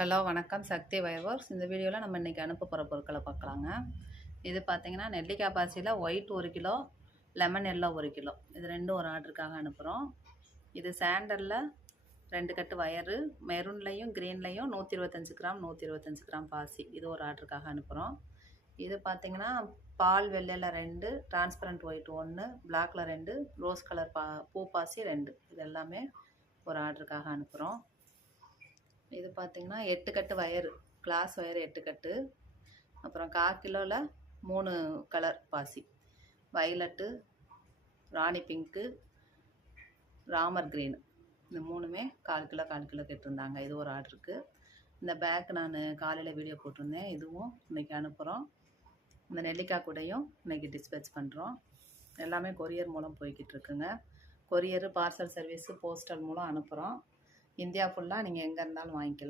Hello வணக்கம், சக்தி வயர்வொர்க்ஸ். இந்த வீடியோவில் நம்ம இன்றைக்கி அனுப்ப போகிற பொருட்களை பார்க்கலாங்க. இது பார்த்திங்கன்னா நெல்லிக்காய் பாசியில் white 1 kilo, lemon yellow 1 kilo, இது ரெண்டும் ஒரு ஆர்டருக்காக அனுப்புகிறோம். இது சாண்டலில் 2 கட்டு வயரு, மெரூன்லையும் க்ரீன்லையும் 125 கிராம் 125 கிராம் பாசி, இது ஒரு ஆர்டருக்காக அனுப்புகிறோம். இது பார்த்திங்கன்னா பால் வெள்ளையில் 2, டிரான்ஸ்பரண்ட் ஒயிட் 1, பிளாக்கில் 2, ரோஸ் கலர் பூ பாசி 2, இது எல்லாமே ஒரு ஆர்டருக்காக அனுப்புகிறோம். இது பார்த்திங்கன்னா 8 கட்டு வயரு, கிளாஸ் வயர் 8 கட்டு, அப்புறம் 1/4 கிலோவில் 3 கலர் பாசி, வயலட்டு, ராணி பிங்க்கு, ராமர் க்ரீனு, இந்த 3மே 1/4 கிலோ 1/4 கிலோ கேட்டிருந்தாங்க. இது ஒரு ஆர்டருக்கு. இந்த பேக் நான் காலையில் வீடியோ போட்டிருந்தேன், இதுவும் இன்றைக்கி அனுப்புகிறோம். இந்த நெல்லிக்காய் கூடையும் இன்றைக்கி டிஸ்பேச் பண்ணுறோம். எல்லாமே கொரியர் மூலம் போய்கிட்டு இருக்குங்க. கொரியரு, பார்சல் சர்வீஸு, போஸ்டல் மூலம் அனுப்புகிறோம். இந்தியா ஃபுல்லாக நீங்கள் எங்கே இருந்தாலும் வாங்கிக்கலாம்.